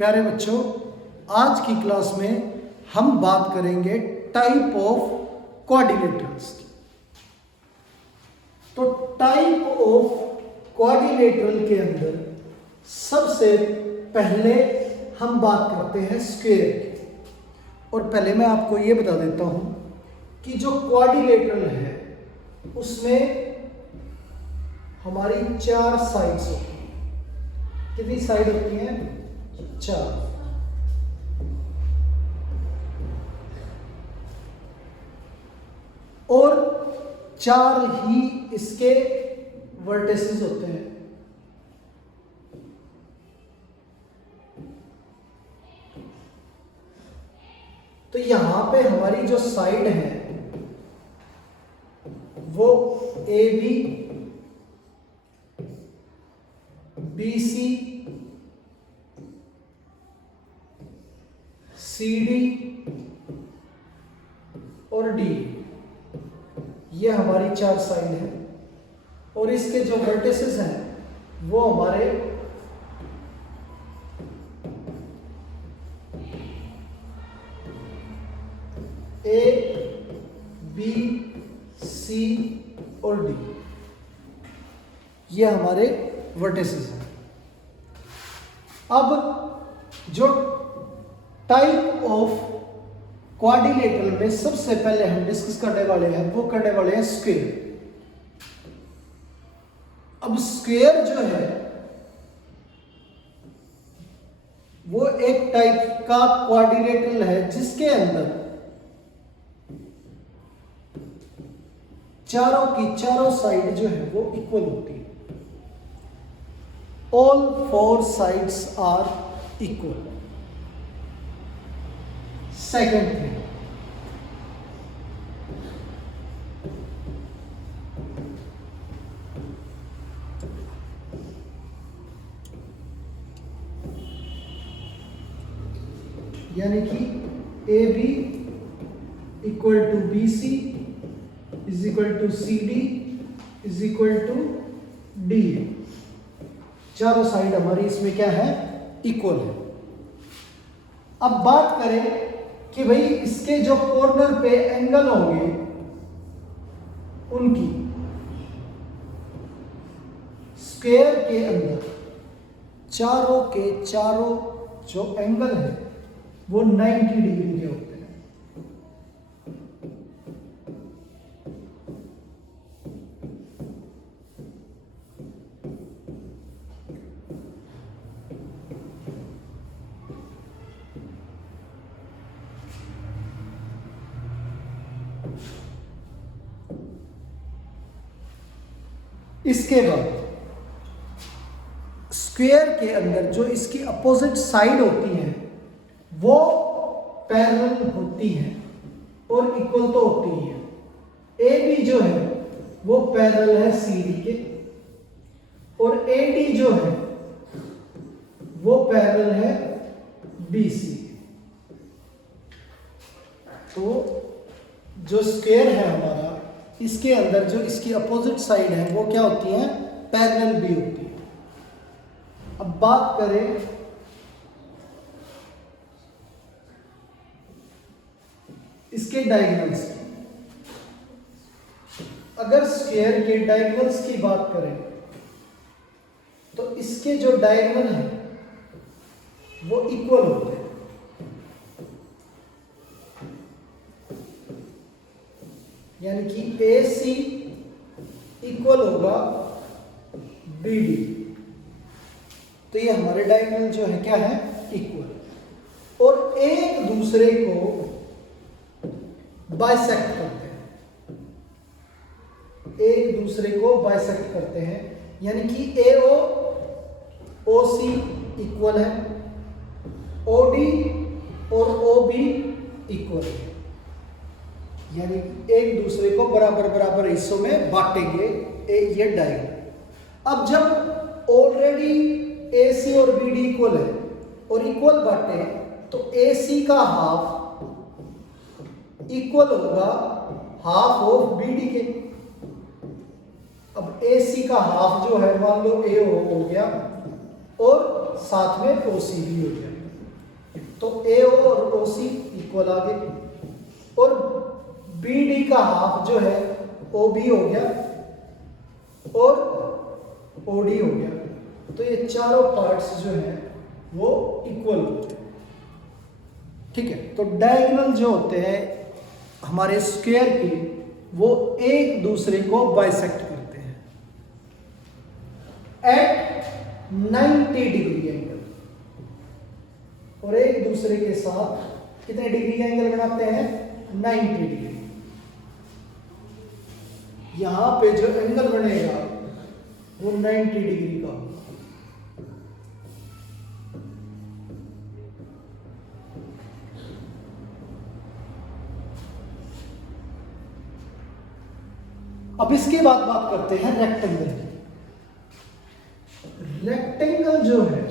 प्यारे बच्चों, आज की क्लास में हम बात करेंगे टाइप ऑफ क्वाड्रिलेटरल्स की। तो टाइप ऑफ क्वाड्रिलेटरल के अंदर सबसे पहले हम बात करते हैं स्क्वायर की। और पहले मैं आपको ये बता देता हूं कि जो क्वाड्रिलेटरल है उसमें हमारी 4 साइड्स होती हैं। कितनी साइड होती हैं? 4। और 4 ही इसके वर्टिसेस होते हैं। तो यहां पे हमारी जो साइड है वो A B, B C, C D और डी, ये हमारी 4 साइड है। और इसके जो वर्टिसेस हैं वो हमारे ए बी सी और डी, ये हमारे वर्टिसेस हैं। अब जो टाइप ऑफ क्वाड्रिलेटरल में सबसे पहले हम डिस्कस करने वाले हैं वो करने वाले हैं स्क्वायर। अब स्क्वायर जो है वो एक टाइप का क्वाड्रिलेटरल है जिसके अंदर चारों की चारों साइड जो है वो इक्वल होती है। All 4 sides are equal. Second thing, यानी कि A B equal to B C is equal to C D is equal to D. चारों साइड हमारी इसमें क्या है? इक्वल है। अब बात करें कि भाई इसके जो कॉर्नर पे एंगल होंगे उनकी स्क्वायर के अंदर चारों के चारों जो एंगल है वो 90 डिग्री के होते हैं। इसके बाद स्क्वायर के अंदर जो इसकी अपोजिट साइड होती है वो पैरेलल होती है और इक्वल तो होती ही है। ए बी जो है वो पैरेलल है सी डी के और ए डी जो है वो पैरेलल है बी सी। तो जो स्क्वायर है हमारा, इसके अंदर जो इसकी अपोजिट साइड है वो क्या होती है? पैरेलल भी होती है। अब बात करें इसके डायगोनल्स की। अगर स्क्वायर के डायगोनल्स की बात करें तो इसके जो डायगोनल है वो इक्वल होते हैं। यानी कि ए सी इक्वल होगा बी डी। तो ये हमारे डायगोनल जो है क्या है? इक्वल। और एक दूसरे को बाइसेक्ट करते हैं, एक दूसरे को बाइसेक्ट करते हैं। यानी कि ए ओ सी इक्वल है, ओ डी और ओ बी इक्वल है। यानी एक दूसरे को बराबर बराबर हिस्सों में बांटेंगे ये डायगोनल। अब जब ऑलरेडी ए सी और बी डी इक्वल है और इक्वल बांटे तो ए सी का हाफ इक्वल होगा हाफ ऑफ बी डी के। अब ए सी का हाफ जो है मान लो ए हो गया और साथ में ओ सी भी हो गया। तो AO और OC इक्वल आ गए, और BD का हाफ जो है OB हो गया और OD हो गया। तो ये चारों पार्ट्स जो हैं वो इक्वल होते हैं। ठीक है, तो डायगोनल जो होते हैं हमारे स्क्वायर के, वो एक दूसरे को बाइसेक्ट करते हैं एट 90 डिग्री एंगल, और एक दूसरे के साथ कितने डिग्री एंगल बनाते हैं? 90 डिग्री। यहां पे जो एंगल बनेगा वो 90 डिग्री का होगा। अब इसके बाद बात करते हैं रेक्टेंगल की। रेक्टेंगल जो है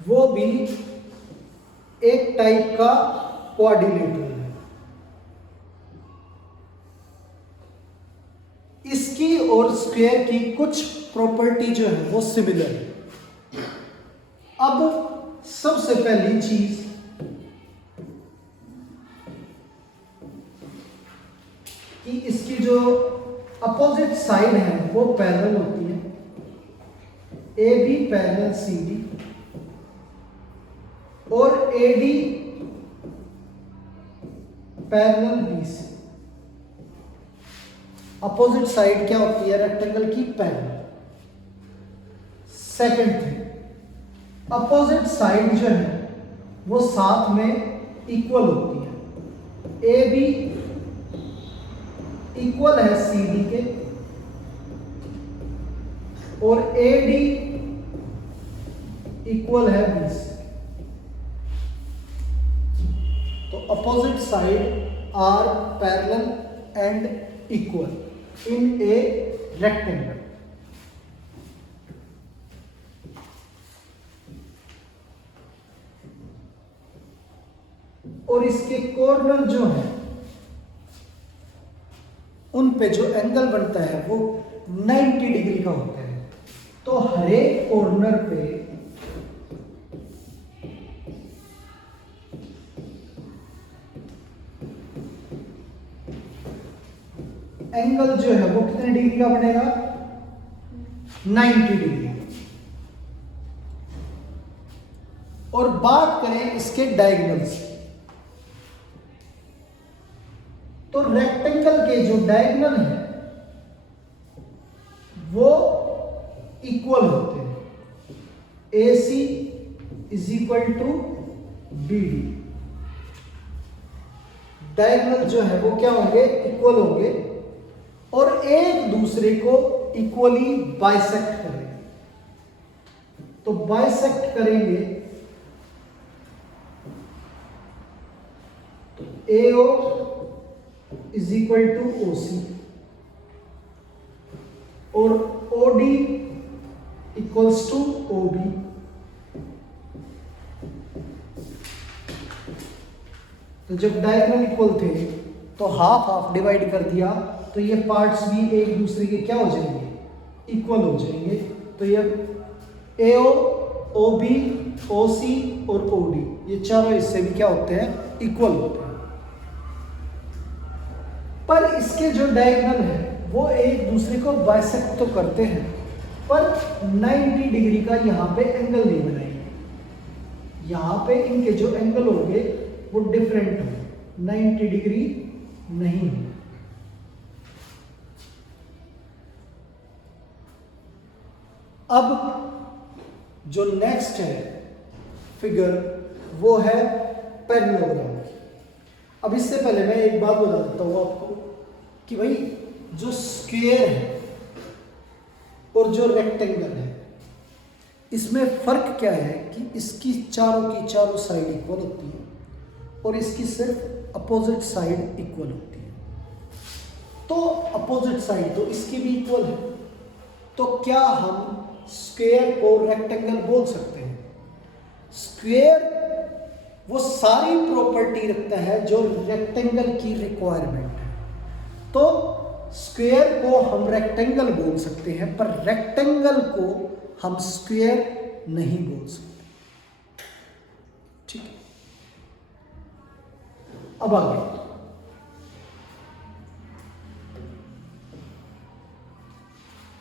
वो भी एक टाइप का क्वाड्रिलेटरल है। इसकी और स्क्वायर की कुछ प्रॉपर्टी जो है वो सिमिलर है। अब सबसे पहली चीज कि इसकी जो अपोजिट साइड है वो पैरेलल होती है, AB पैरेलल CD और AD parallel BC। Opposite side क्या होती है रेक्टेंगल की? Parallel. Second thing, opposite side जो है वो साथ में इक्वल होती है। AB इक्वल है CD के और AD इक्वल है BC। तो opposite side are parallel and equal in a rectangle. और इसके कॉर्नर जो है उन पे जो एंगल बनता है वो 90 डिग्री का होता है। तो हर एक कॉर्नर पे एंगल जो है वो कितने डिग्री का बनेगा? 90 डिग्री। और बात करें इसके डायगोनल्स, तो रेक्टेंगल के जो डायगोनल है वो इक्वल होते हैं। AC is equal to BD। Diagonal जो है वो क्या होंगे? इक्वल होंगे और एक दूसरे को इक्वली बाइसेक्ट करेंगे। तो बाइसेक्ट करेंगे तो AO is equal to OC और OD इक्वल्स टू OB। तो जब डायगोनल इक्वल थे तो हाफ हाफ डिवाइड कर दिया, तो ये पार्ट्स भी एक दूसरे के क्या हो जाएंगे? इक्वल हो जाएंगे। तो ये AO, OB, OC और OD ये चारों हिस्से भी क्या होते हैं? इक्वल होते हैं। पर इसके जो डायगोनल है वो एक दूसरे को बाइसेक्ट तो करते हैं, पर 90 डिग्री का यहाँ पे एंगल नहीं बनाएंगे। यहाँ पे इनके जो एंगल होंगे वो डिफरेंट होंगे, 90 डिग्री नहीं है। अब जो नेक्स्ट है फिगर वो है पैरेललोग्राम। अब इससे पहले मैं एक बात बता देता हूँ आपको कि भाई जो स्क्वायर है और जो रेक्टेंगल है इसमें फर्क क्या है कि इसकी चारों की चारों साइड इक्वल होती है और इसकी सिर्फ अपोजिट साइड इक्वल होती है। तो अपोजिट साइड तो इसकी भी इक्वल है, तो क्या हम स्क्वायर को रेक्टेंगल बोल सकते हैं? स्क्वायर वो सारी प्रॉपर्टी रखता है जो रेक्टेंगल की रिक्वायरमेंट है। तो स्क्वायर को हम रेक्टेंगल बोल सकते हैं, पर रेक्टेंगल को हम स्क्वायर नहीं बोल सकते। ठीक है, अब आगे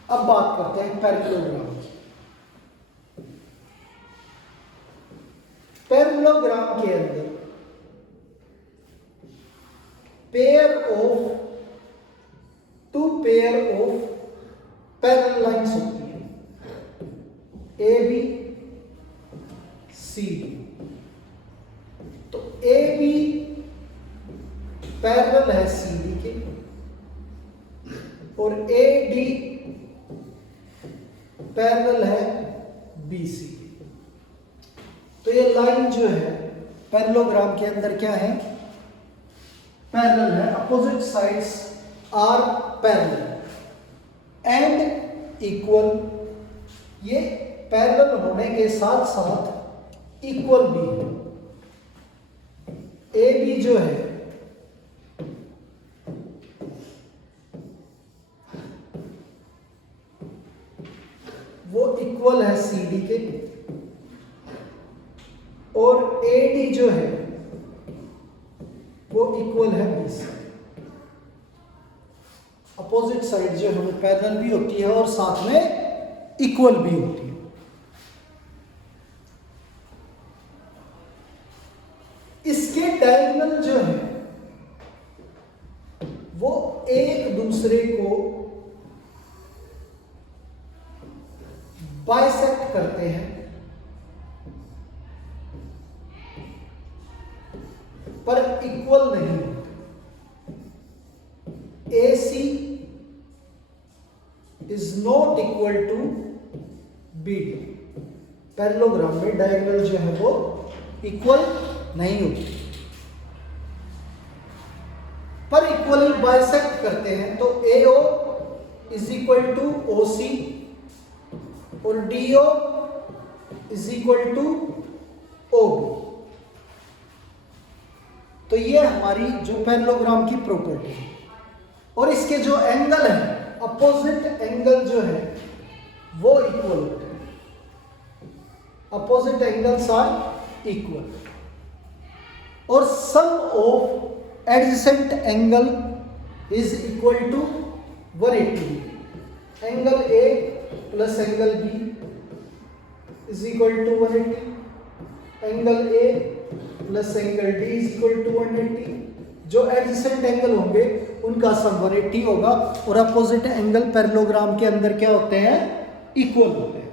अब बात करते हैं पैरेललोग्राम की। पैरेललोग्राम के अंदर two pair of parallel lines होती है, ए बी सी डी। तो ए बी पैरेलल है सी डी के और ए डी पैरेलल है बी सी के। तो ये लाइन जो है पैरेललोग्राम के अंदर क्या है, पैरेलल है, opposite sides are parallel and equal. ये पैरेलल होने के साथ साथ इक्वल भी है। ए बी जो है वो इक्वल है सी डी के और ए डी जो है वो इक्वल है बी से। अपोजिट साइड जो है पैरेलल भी होती है और साथ में इक्वल भी होती है। इसके डायगोनल जो है वो एक दूसरे को बाइसेक्ट करते हैं, पर इक्वल नहीं होते। AC is not equal to BD। Parallelogram में डायगोनल जो है वो इक्वल नहीं होती, पर इक्वली बाइसेक्ट करते हैं। तो AO is equal to OC और DO is equal to OB। तो ये हमारी जो पैरेललोग्राम की प्रॉपर्टी है। और इसके जो एंगल है, अपोजिट एंगल जो है वो इक्वल होते हैं। अपोजिट एंगल्स आर इक्वल और sum of adjacent angle is equal to 180। Angle A plus angle B is equal to 180। Angle A plus angle D is equal to 180। जो adjacent angle होंगे उनका सम 180 होगा और अपोजिट एंगल पैरेललोग्राम के अंदर क्या होते हैं, इक्वल होते हैं।